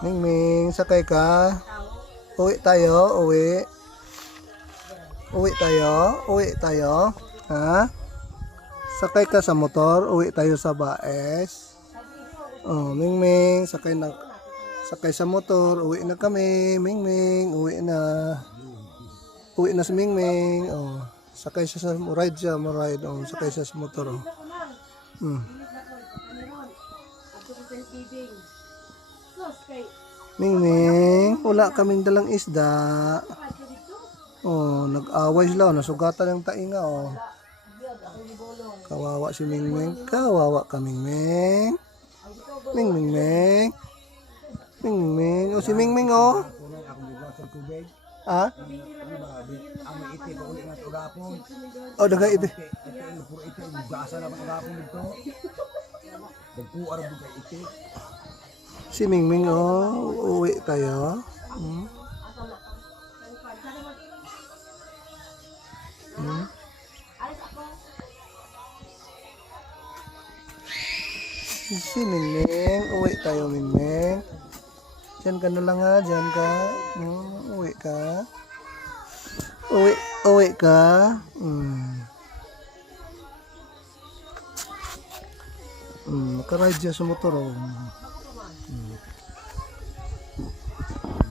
Mingming, sakay ka? Uwi tayo, uwi. Uwi tayo, uwi tayo. Ha? Sakay ka sa motor, uwi tayo sa Baes. Oh, Mingming, sakay sa motor, uwi na kami. Mingming, uwi na. Uwi na si Mingming. Oh, sakay siya sa ride. Oh, sakay siya sa motor. Oh. Mingming, wala kaming dalang isda. Oh, nag-away sila, nasugatan ng tainga. Oh. Kawawa si Mingming, kawawa ka Mingming. Mingming. Mingming, oh si Mingming oh. Ha? Oh, daga ito. Si Mingming oh, uwi tayo. Si Mingming, uwi tayo Mingming. Diyan ka na lang ha, diyan ka. Uwi ka. Uwi ka. Nakaride siya sa motor oh.